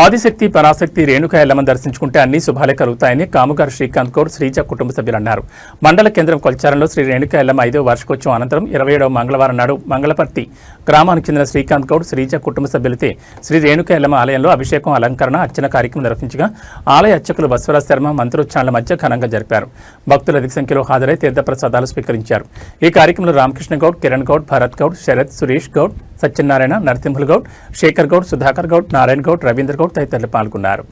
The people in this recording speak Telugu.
ఆదిశక్తి పరాశక్తి రేణుక ఎల్లమ్మను దర్శించుకుంటే అన్ని శుభాలే కలుగుతాయని కాముగారు శ్రీకాంత్ గౌడ్ శ్రీజ కుటుంబ సభ్యులు అన్నారు. మండల కేంద్రం కొల్చారంలో శ్రీ రేణుక ఎల్లమ్మ 5వ వార్షికోత్సవం అనంతరం 27వ మంగళవారం నాడు మంగళపర్తి గ్రామానికి చెందిన శ్రీకాంత్ గౌడ్ శ్రీజ కుటుంబ సభ్యులతో శ్రీ రేణుక ఎల్లమ్మ ఆలయంలో అభిషేకం అలంకరణ అర్చన కార్యక్రమం నిర్వహించగా ఆలయ అర్చకులు బసవరాజ్ శర్మ మంత్రోచ్చారణల మధ్య ఘనంగా జరిపారు. భక్తులు అధిక సంఖ్యలో హాజరై తీర్థప్రసాదాలు స్వీకరించారు. ఈ కార్యక్రమంలో రామకృష్ణ గౌడ్, కిరణ్ గౌడ్, భరత్ గౌడ్, శరత్, సురేష్ గౌడ్, సత్యనారాయణ, నరసింహులు గౌడ్, శేఖర్ గౌడ్, సుధాకర్ గౌడ్, నారాయణ గౌడ్, రవీంద్ర గౌడ్ తదితరులు పాల్గొన్నారు.